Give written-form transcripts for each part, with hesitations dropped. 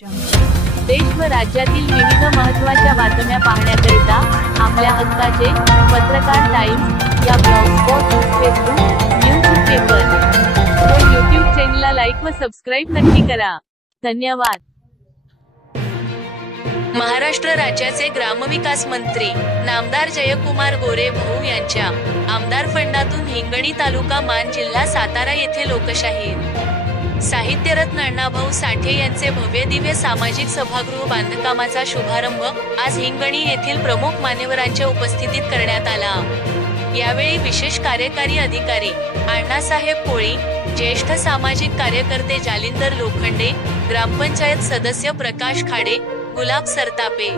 देश व राज्यातील विविध महत्त्वाच्या बातम्या पाहण्याकरिता आपल्या हक्काचे पत्रकार टाइम्स या ब्लॉगस्पॉट, फेसबुक, न्यूज पेपर व यूट्यूब चॅनलला लाईक व सबस्क्राईब नक्की करा. धन्यवाद. महाराष्ट्र राज्याचे ग्रामविकास मंत्री नामदार जयकुमार गोरे भाऊ यांच्या आमदार फंडातून हिंगणी तालुका मान जिल्हा सातारा येथे लोकशाहीर साहित्यरत्न अण्णाभाऊ साठे यांचे भव्य दिव्य सामाजिक सभागृह बांधकामाचा शुभारंभ आज हिंगणी येथील प्रमुख मान्यवरांच्या उपस्थितीत करण्यात आला. यावेळी विशेष कार्यकारी अधिकारी अण्णासाहेब कोळी, ज्येष्ठ सामाजिक कार्यकर्ते जालिंदर लोखंडे, ग्रामपंचायत सदस्य प्रकाश खाडे, गुलाब सरतापे,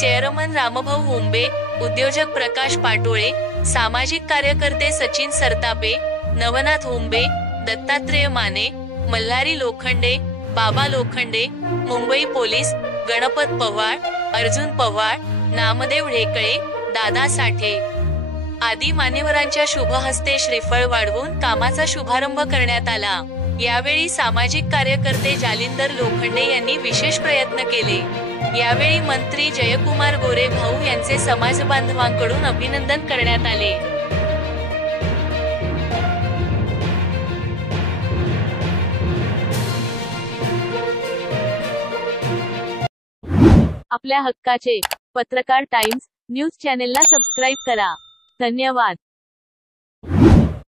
चेअरमन रामभाऊ हुंबे, उद्योजक प्रकाश पाटोळे, सामाजिक कार्यकर्ते सचिन सरतापे, नवनाथ हुंबे, दत्तात्रेय माने, मल्हारी लोखंडे, बाबा लोखंडे, मुंबई पोलीस, गणपत पवार, अर्जुन पवार, नामदेव ढेकळे, दादा साठे आदी मान्यवरांच्या शुभ हस्ते श्रीफळ वाढवून कामाचा शुभारंभ करण्यात आला. यावेळी सामाजिक कार्यकर्ते जालिंदर लोखंडे यांनी विशेष प्रयत्न केले. यावेळी मंत्री जयकुमार गोरे भाऊ यांचे समाजबांधवांकडून अभिनंदन करण्यात आले. आपल्या हक्काचे पत्रकार टाइम्स न्यूज चॅनलला सबस्क्राईब करा. धन्यवाद.